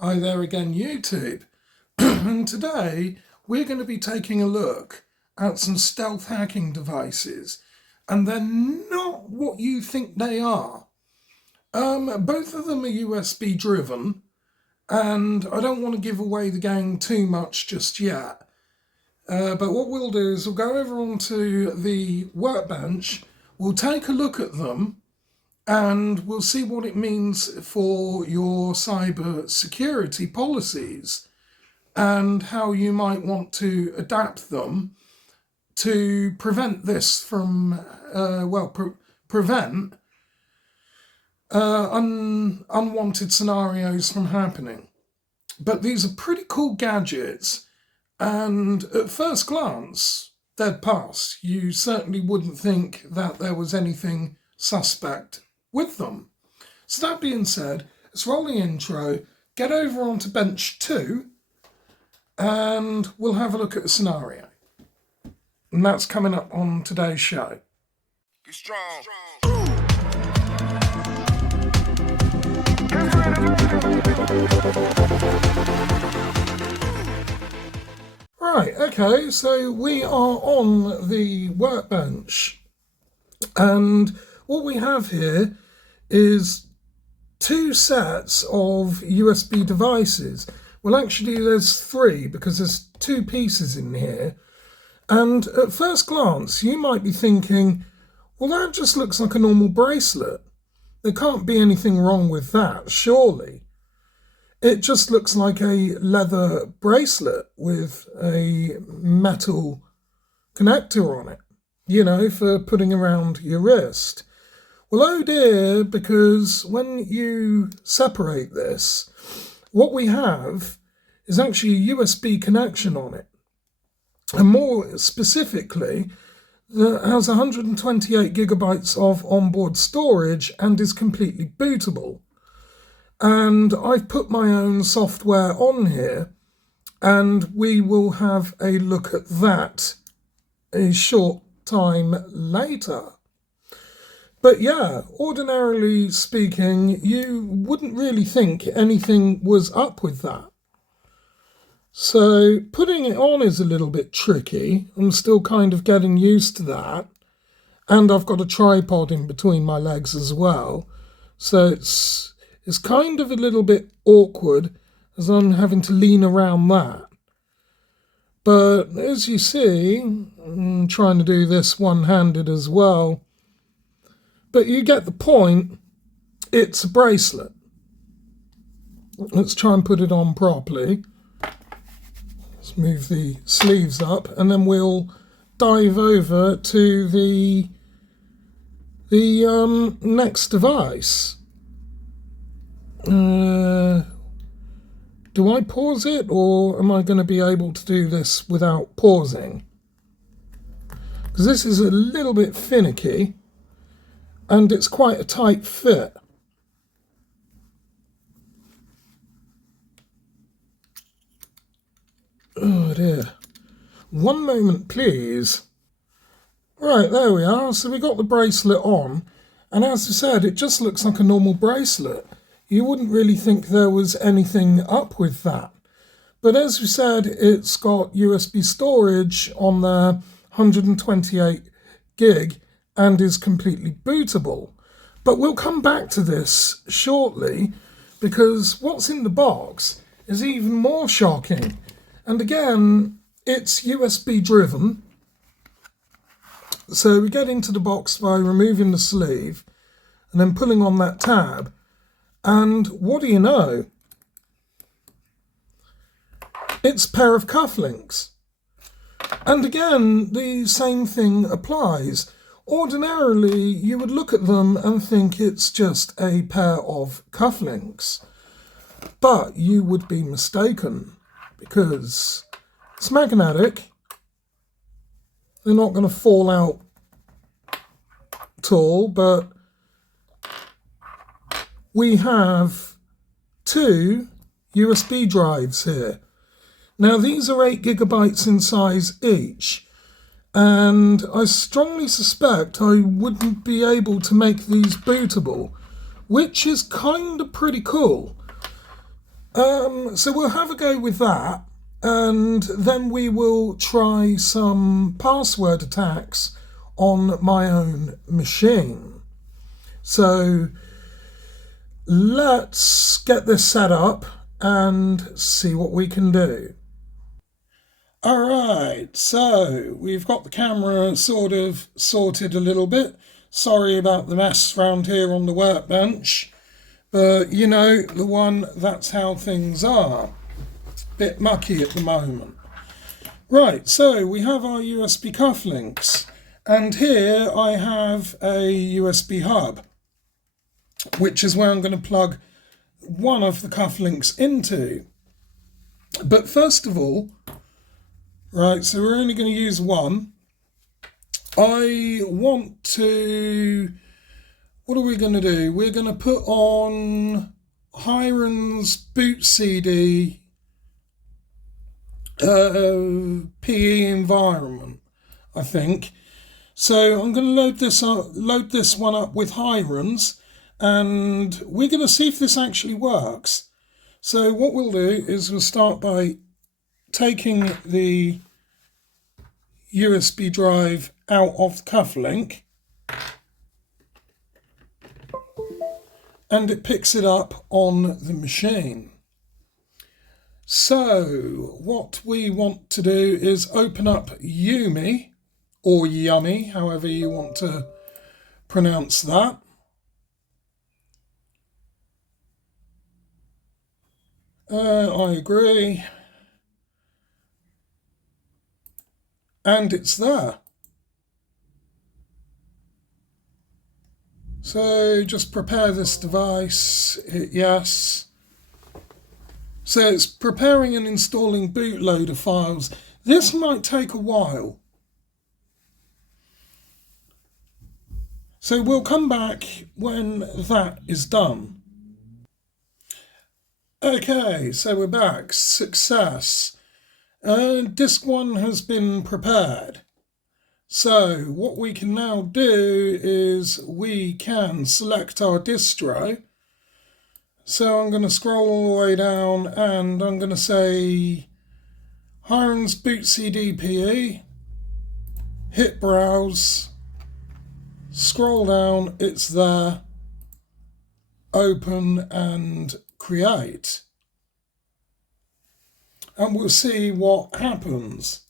Hi there again, YouTube. And today we're going to be taking a look at some stealth hacking devices, and they're not what you think they are. Both of them are USB driven, and I don't want to give away the game too much just yet. But what we'll do is we'll go over onto the workbench, we'll take a look at them, and we'll see what it means for your cyber security policies and how you might want to adapt them to prevent this from, prevent unwanted scenarios from happening. But these are pretty cool gadgets, and at first glance, dead pass, you certainly wouldn't think that there was anything suspect with them. So that being said, let's roll the intro, get over onto bench 2, and we'll have a look at the scenario. And that's coming up on today's show. Be strong. Right, okay, so we are on the workbench, and what we have here is 2 sets of USB devices. Well, actually there's 3 because there's 2 pieces in here. And at first glance, you might be thinking, well, that just looks like a normal bracelet. There can't be anything wrong with that, surely. It just looks like a leather bracelet with a metal connector on it, you know, for putting around your wrist. Well, oh dear, because when you separate this, what we have is actually a USB connection on it. And more specifically, that has 128 gigabytes of onboard storage and is completely bootable. And I've put my own software on here, and we will have a look at that a short time later. But yeah, ordinarily speaking, you wouldn't really think anything was up with that. So putting it on is a little bit tricky. I'm still kind of getting used to that. And I've got a tripod in between my legs as well. So it's kind of a little bit awkward as I'm having to lean around that. But as you see, I'm trying to do this one-handed as well. But you get the point, it's a bracelet. Let's try and put it on properly. Let's move the sleeves up, and then we'll dive over to the next device. Do I pause it, or am I going to be able to do this without pausing? Because this is a little bit finicky, and it's quite a tight fit. Oh dear. One moment, please. Right, there we are. So we got the bracelet on, and as I said, it just looks like a normal bracelet. You wouldn't really think there was anything up with that. But as we said, it's got USB storage on there, 128 gig, and is completely bootable. But we'll come back to this shortly, because what's in the box is even more shocking. And again, it's USB driven. So we get into the box by removing the sleeve and then pulling on that tab. And what do you know? It's a pair of cufflinks. And again, the same thing applies. Ordinarily, you would look at them and think it's just a pair of cufflinks. But you would be mistaken, because it's magnetic. They're not going to fall out at all, but we have 2 USB drives here. Now these are 8 gigabytes in size each, and I strongly suspect I wouldn't be able to make these bootable, which is kind of pretty cool. So we'll have a go with that, and then we will try some password attacks on my own machine. So let's get this set up and see what we can do. Alright, so we've got the camera sort of sorted a little bit. Sorry about the mess around here on the workbench, but you know, that's how things are. Bit mucky at the moment. Right, so we have our USB cufflinks, and here I have a USB hub, which is where I'm going to plug one of the cufflinks into. But first of all, right, so we're only going to use one. I want to, what are we going to do? We're going to put on Hiren's boot CD PE environment, I think. So I'm going to load this one up with Hiren's, and we're going to see if this actually works. So what we'll do is we'll start by taking the USB drive out of the cufflink, and it picks it up on the machine. So what we want to do is open up Yumi, or Yummy, however you want to pronounce that. I agree. And it's there. So just prepare this device, hit yes. So it's preparing and installing bootloader files. This might take a while. So we'll come back when that is done. Okay, so we're back. Success. Disk 1 has been prepared. So what we can now do is we can select our distro. So I'm going to scroll all the way down and I'm going to say Hiren's boot CD PE, hit browse, scroll down, it's there, open and create. And we'll see what happens.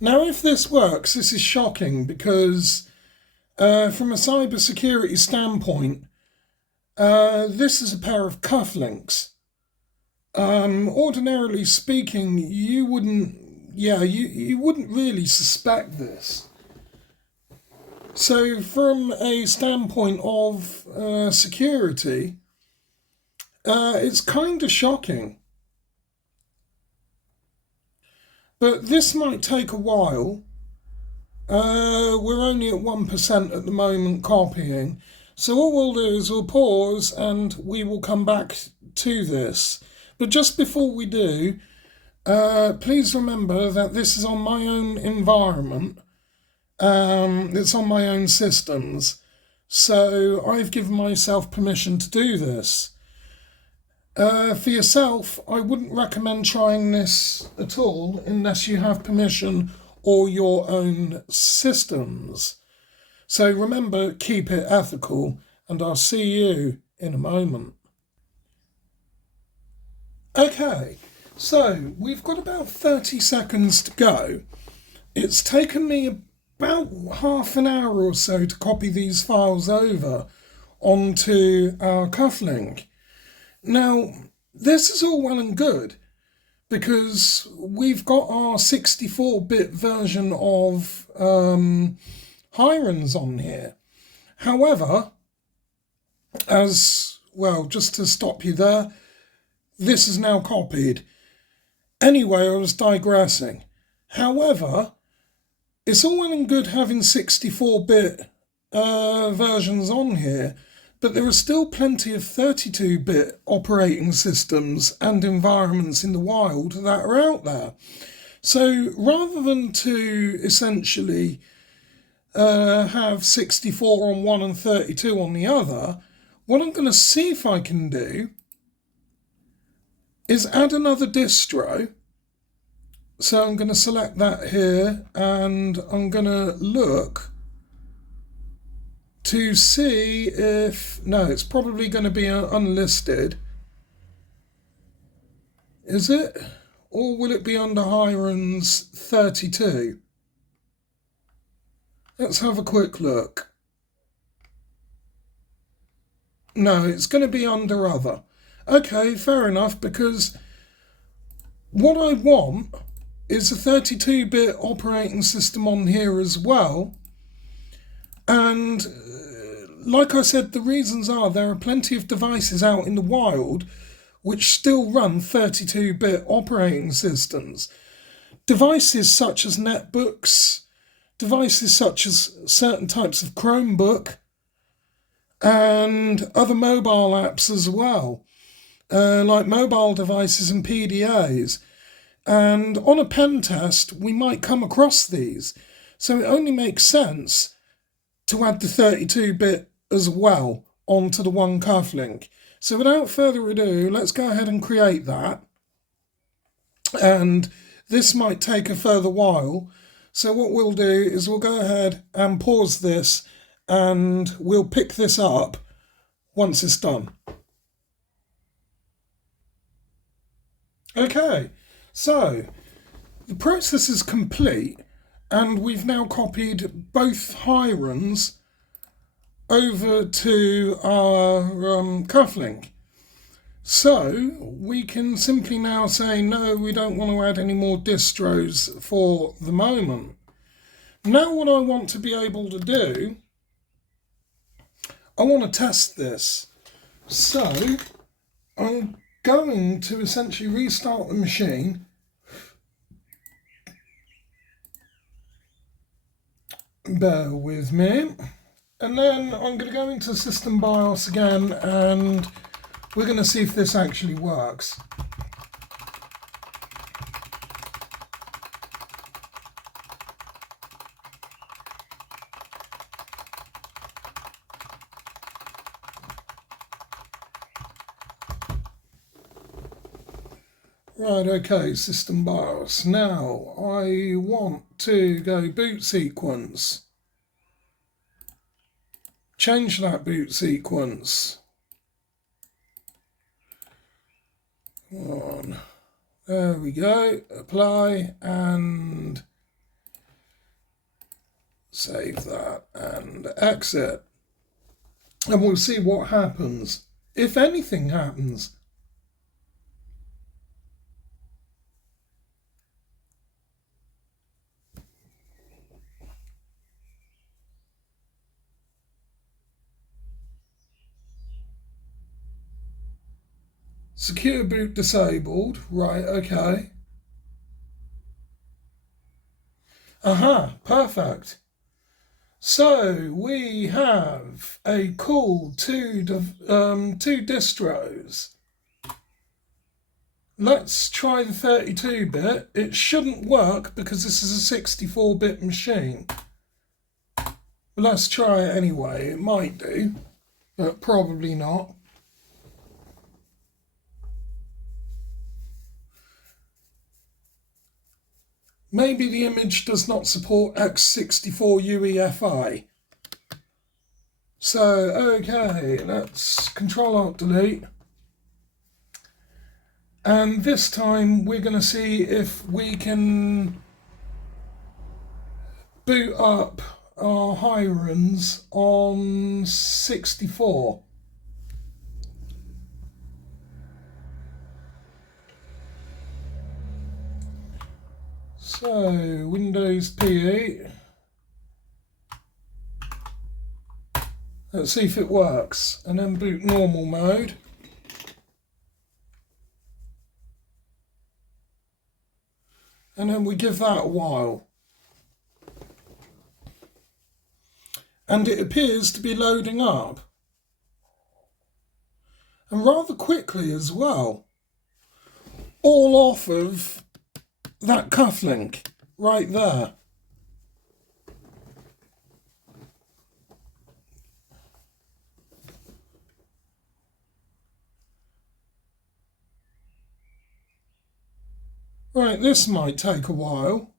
Now, if this works, this is shocking because from a cybersecurity standpoint, this is a pair of cufflinks. Ordinarily speaking, you wouldn't really suspect this. So from a standpoint of security, it's kind of shocking. But this might take a while. We're only at 1% at the moment copying. So what we'll do is we'll pause and we will come back to this. But just before we do, please remember that this is on my own environment. It's on my own systems. So I've given myself permission to do this. For yourself, I wouldn't recommend trying this at all unless you have permission or your own systems. So remember, keep it ethical, and I'll see you in a moment. Okay, so we've got about 30 seconds to go. It's taken me about half an hour or so to copy these files over onto our cufflink. Now, this is all well and good because we've got our 64-bit version of Hiren's on here. However, just to stop you there, this is now copied. Anyway, I was digressing. However, it's all well and good having 64-bit versions on here, but there are still plenty of 32-bit operating systems and environments in the wild that are out there. So rather than to essentially have 64 on one and 32 on the other, what I'm going to see if I can do is add another distro. So I'm going to select that here and I'm going to look to see if, no, it's probably going to be unlisted. Is it? Or will it be under Hiron's 32? Let's have a quick look. No, it's going to be under other. Okay, fair enough, because what I want is a 32-bit operating system on here as well. And like I said, the reasons are there are plenty of devices out in the wild which still run 32-bit operating systems. Devices such as netbooks, devices such as certain types of Chromebook, and other mobile apps as well, like mobile devices and PDAs. And on a pen test, we might come across these. So it only makes sense to add the 32-bit as well onto the one cufflink. So without further ado, let's go ahead and create that. And this might take a further while. So what we'll do is we'll go ahead and pause this and we'll pick this up once it's done. Okay, so the process is complete and we've now copied both Hirons over to our cufflink. So we can simply now say, no, we don't want to add any more distros for the moment. Now what I want to be able to do, I want to test this. So I'm going to essentially restart the machine. Bear with me. And then I'm going to go into System BIOS again and we're going to see if this actually works. Right, okay, System BIOS. Now I want to go boot sequence. Change that boot sequence. On. There we go. Apply and save that and exit. And we'll see what happens, if anything happens. Secure boot disabled. Right, okay. Aha, perfect. So we have a cool two distros. Let's try the 32-bit. It shouldn't work because this is a 64-bit machine. But let's try it anyway. It might do, but probably not. Maybe the image does not support x64 UEFI. So, okay, let's Control-Alt-Delete. And this time we're going to see if we can boot up our Hirons on 64. So, Windows P8. Let's see if it works. And then boot normal mode. And then we give that a while. And it appears to be loading up. And rather quickly as well. All off of that cufflink right there. Right, this might take a while.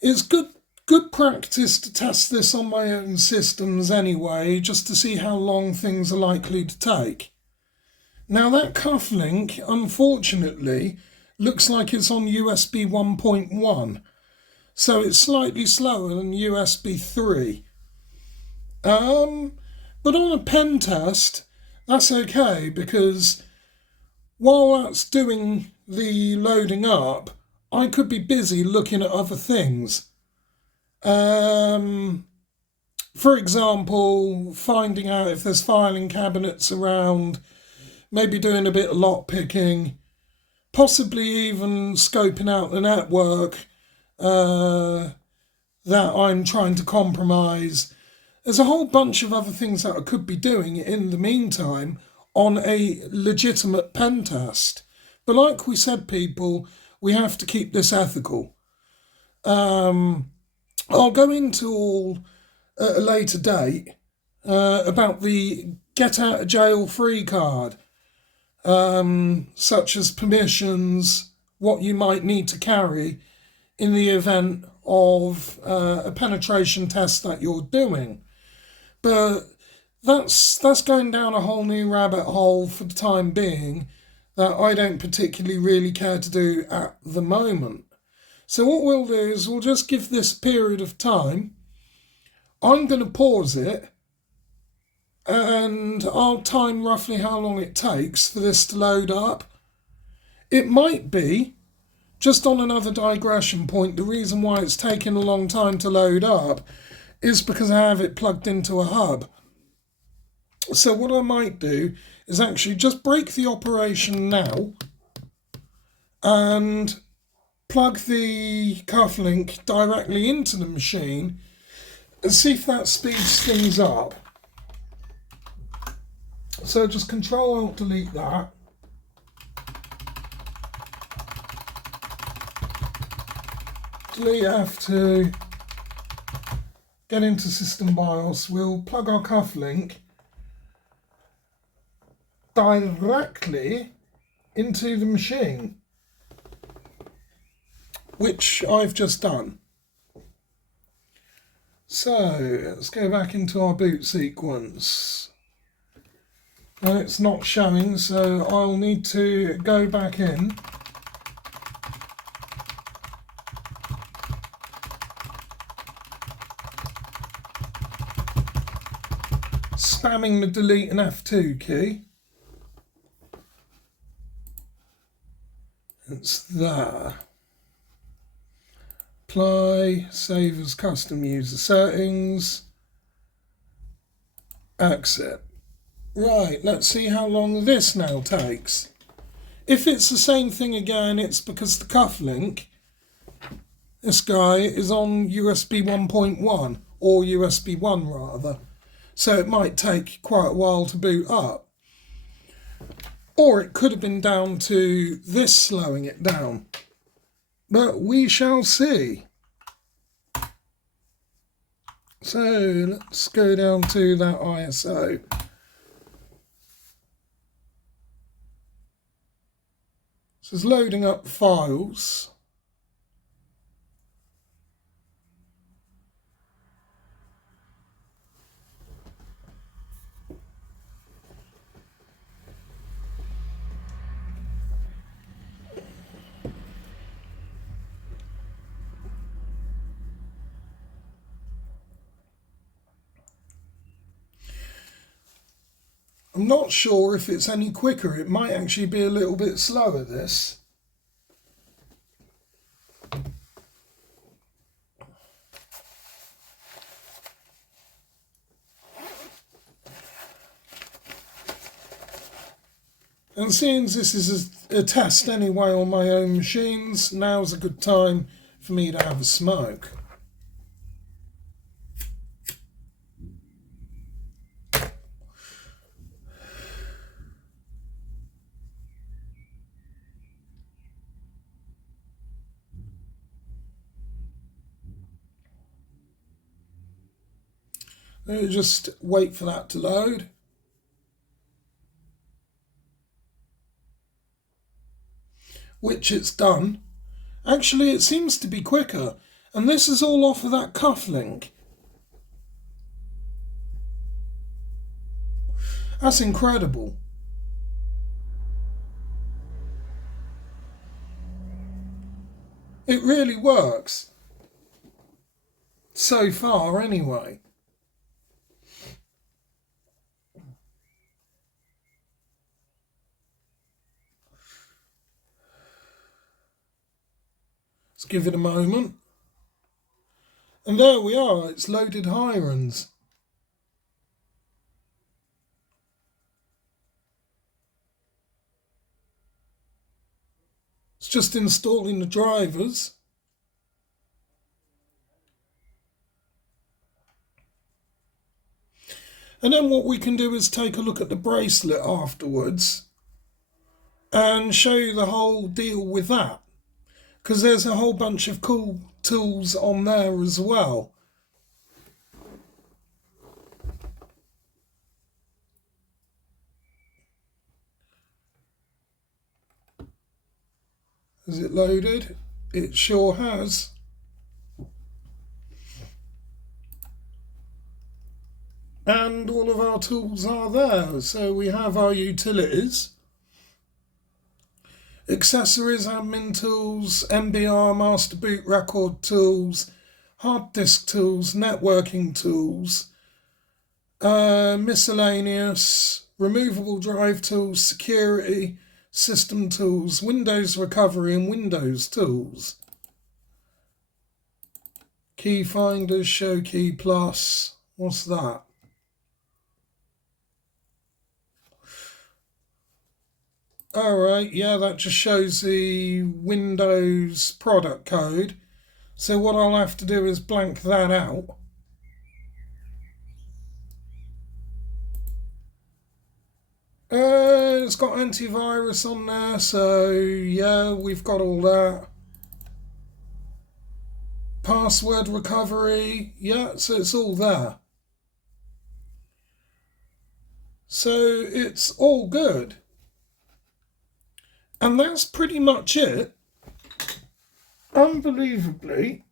It's good practice to test this on my own systems anyway, just to see how long things are likely to take. Now that cufflink, unfortunately, looks like it's on USB 1.1, so it's slightly slower than USB 3. But on a pen test, that's okay, because while that's doing the loading up, I could be busy looking at other things. For example, finding out if there's filing cabinets around, maybe doing a bit of lock picking, possibly even scoping out the network that I'm trying to compromise. There's a whole bunch of other things that I could be doing in the meantime on a legitimate pen test. But like we said, people, we have to keep this ethical. I'll go into all at a later date about the get out of jail free card, such as permissions, what you might need to carry in the event of a penetration test that you're doing. But that's going down a whole new rabbit hole for the time being that I don't particularly really care to do at the moment. So what we'll do is we'll just give this period of time. I'm going to pause it and I'll time roughly how long it takes for this to load up. It might be, just on another digression point, the reason why it's taking a long time to load up is because I have it plugged into a hub. So what I might do is actually just break the operation now and plug the cufflink directly into the machine and see if that speeds things up. So just Control-Alt-Delete that. Delete F2. Get into System BIOS. We'll plug our cufflink directly into the machine, which I've just done. So let's go back into our boot sequence. Now it's not showing, so I'll need to go back in. Spamming the delete and F2 key. It's there. Apply, save as custom user settings, exit. Right, let's see how long this now takes. If it's the same thing again, it's because the cufflink, this guy, is on USB 1.1, or USB 1 rather, so it might take quite a while to boot up. Or it could have been down to this slowing it down. But we shall see. So let's go down to that ISO. So it's loading up files. I'm not sure if it's any quicker. It might actually be a little bit slower, this. And seeing as this is a test anyway on my own machines, now's a good time for me to have a smoke. Just wait for that to load. which it's done. Actually, it seems to be quicker. And this is all off of that cuff link. That's incredible. It really works. So far, anyway. Let's give it a moment. And there we are, it's loaded Hirons. It's just installing the drivers. And then what we can do is take a look at the bracelet afterwards and show you the whole deal with that. Because there's a whole bunch of cool tools on there as well. Has it loaded? It sure has. And all of our tools are there. So we have our utilities, accessories, admin tools, MBR, master boot record tools, hard disk tools, networking tools, miscellaneous, removable drive tools, security, system tools, Windows recovery and Windows tools. Key finders, show key plus. What's that? Alright, yeah, that just shows the Windows product code. So what I'll have to do is blank that out. It's got antivirus on there, so yeah, we've got all that. Password recovery, yeah, so it's all there. So it's all good. And that's pretty much it. Unbelievably,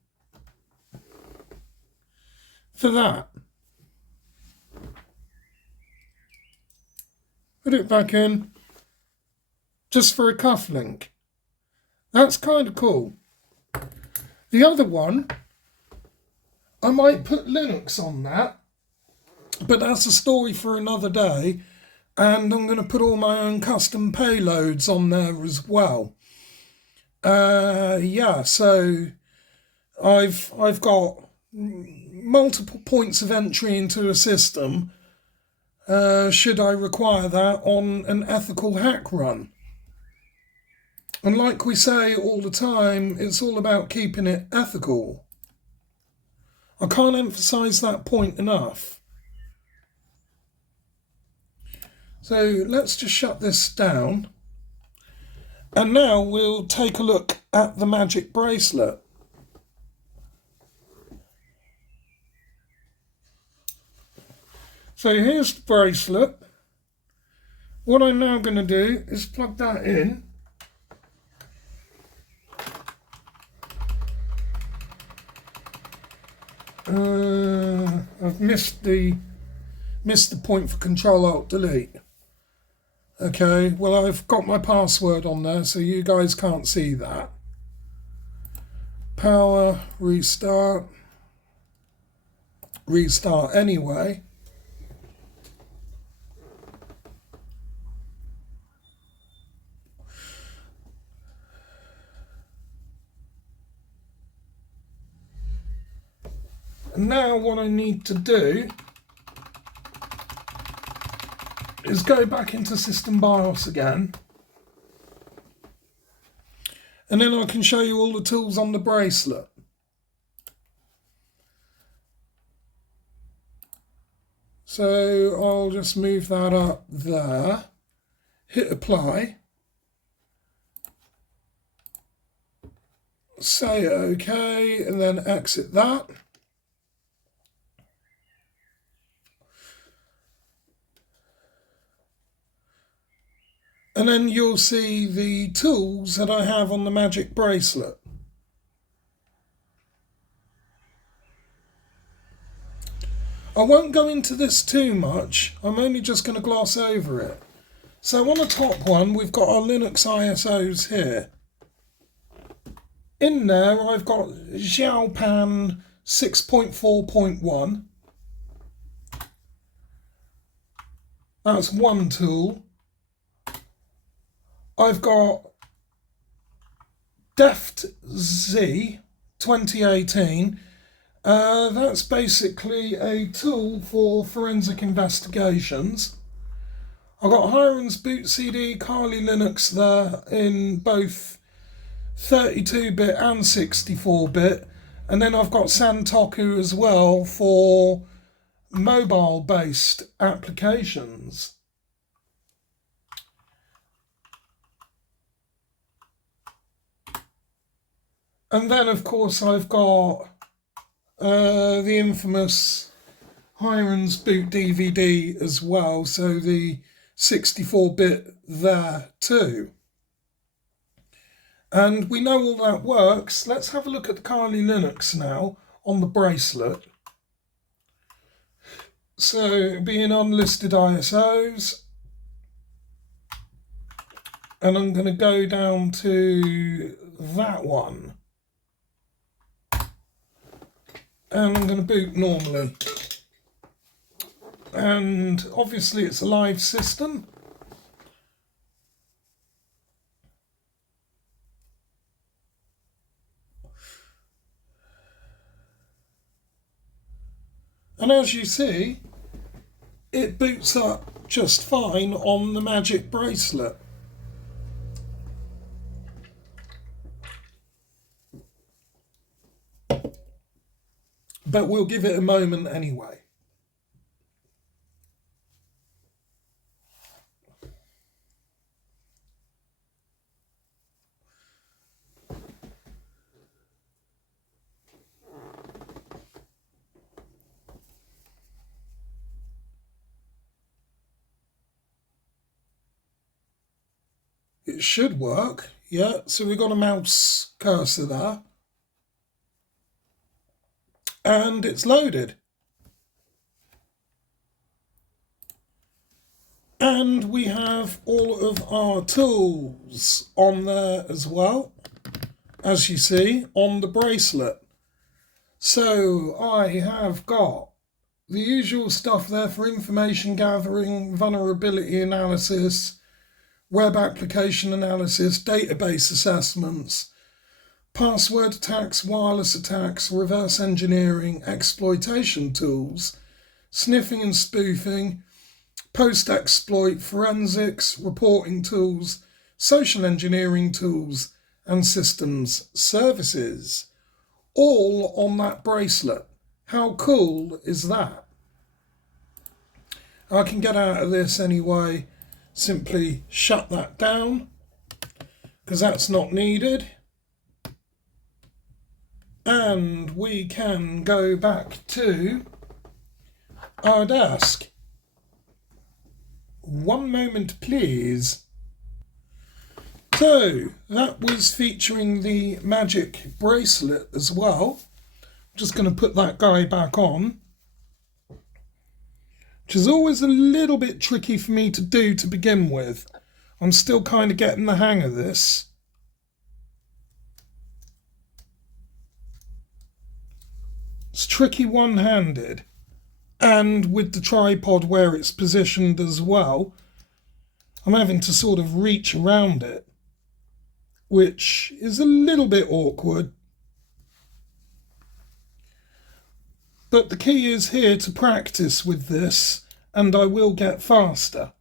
for that. Put it back in, just for a cuff link. That's kind of cool. The other one, I might put Linux on that, but that's a story for another day. And I'm going to put all my own custom payloads on there as well. Yeah, so I've got multiple points of entry into a system. Should I require that on an ethical hack run? And like we say all the time, it's all about keeping it ethical. I can't emphasize that point enough. So let's just shut this down. And now we'll take a look at the magic bracelet. So here's the bracelet. What I'm now going to do is plug that in. I've missed the point for Control-Alt-Delete. Okay, well I've got my password on there, so you guys can't see that. Power, restart anyway. And now what I need to do is go back into System BIOS again, and then I can show you all the tools on the bracelet. So I'll just move that up there, hit apply, say OK, and then exit that. And then you'll see the tools that I have on the magic bracelet. I won't go into this too much, I'm only just going to gloss over it. So on the top one, we've got our Linux ISOs here. In there, I've got Xiaopan 6.4.1. That's one tool. I've got DeftZ 2018. That's basically a tool for forensic investigations. I've got Hiron's Boot CD, Kali Linux there in both 32-bit and 64-bit. And then I've got Santoku as well for mobile-based applications. And then, of course, I've got the infamous Hiron's Boot DVD as well, so the 64-bit there too. And we know all that works. Let's have a look at the Kali Linux now on the bracelet. So, being unlisted ISOs, and I'm going to go down to that one. And I'm going to boot normally. And obviously it's a live system. And as you see, it boots up just fine on the magic bracelet. But we'll give it a moment anyway. It should work, yeah, so we've got a mouse cursor there. And it's loaded. And we have all of our tools on there as well, as you see, on the bracelet. So I have got the usual stuff there for information gathering, vulnerability analysis, web application analysis, database assessments, password attacks, wireless attacks, reverse engineering, exploitation tools, sniffing and spoofing, post-exploit forensics, reporting tools, social engineering tools, and systems services, all on that bracelet. How cool is that? I can get out of this anyway. Simply shut that down because that's not needed. And we can go back to our desk. One moment, please. So that was featuring the magic bracelet as well. I'm just going to put that guy back on, which is always a little bit tricky for me to do to begin with. I'm still kind of getting the hang of this. It's tricky one-handed, and with the tripod where it's positioned as well, I'm having to sort of reach around it, which is a little bit awkward. But the key is here to practice with this, and I will get faster.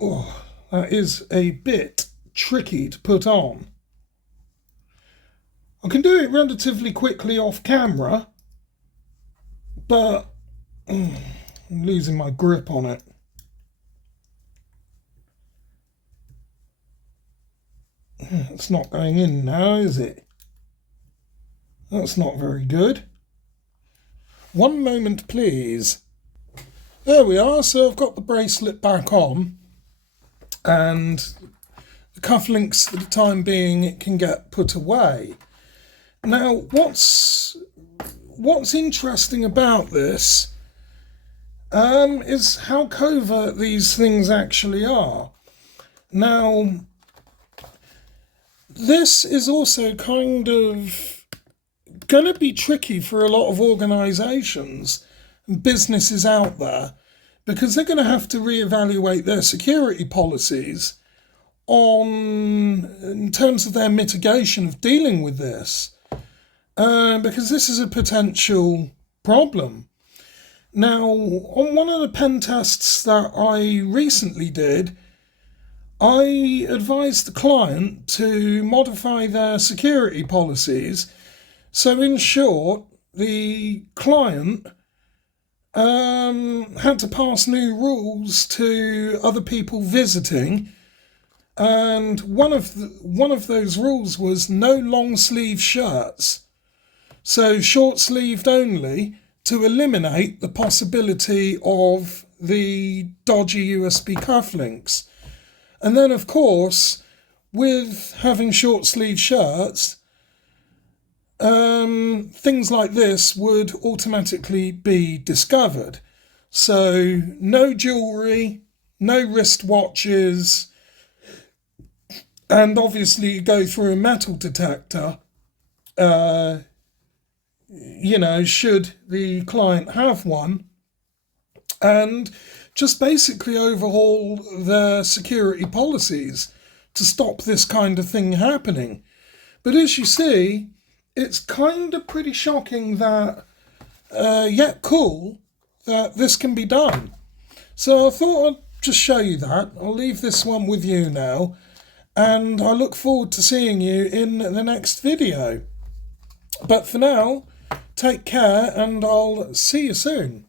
Oh, that is a bit tricky to put on. I can do it relatively quickly off camera, but I'm losing my grip on it. It's not going in now, is it? That's not very good. One moment, please. There we are. So I've got the bracelet back on, and the cufflinks for the time being it can get put away. Now, what's interesting about this is how covert these things actually are. Now, this is also kind of going to be tricky for a lot of organisations and businesses out there, because they're going to have to reevaluate their security policies in terms of their mitigation of dealing with this, because this is a potential problem. Now, on one of the pen tests that I recently did, I advised the client to modify their security policies. So in short, the client had to pass new rules to other people visiting, and one of those rules was no long sleeve shirts, so short sleeved only, to eliminate the possibility of the dodgy USB cufflinks. And then, of course, with having short sleeve shirts, things like this would automatically be discovered. So no jewellery, no wristwatches, and obviously you go through a metal detector, should the client have one, and just basically overhaul their security policies to stop this kind of thing happening. But as you see, it's kind of pretty shocking that, yet cool, that this can be done. So I thought I'd just show you that. I'll leave this one with you now, and I look forward to seeing you in the next video. But for now, take care, and I'll see you soon.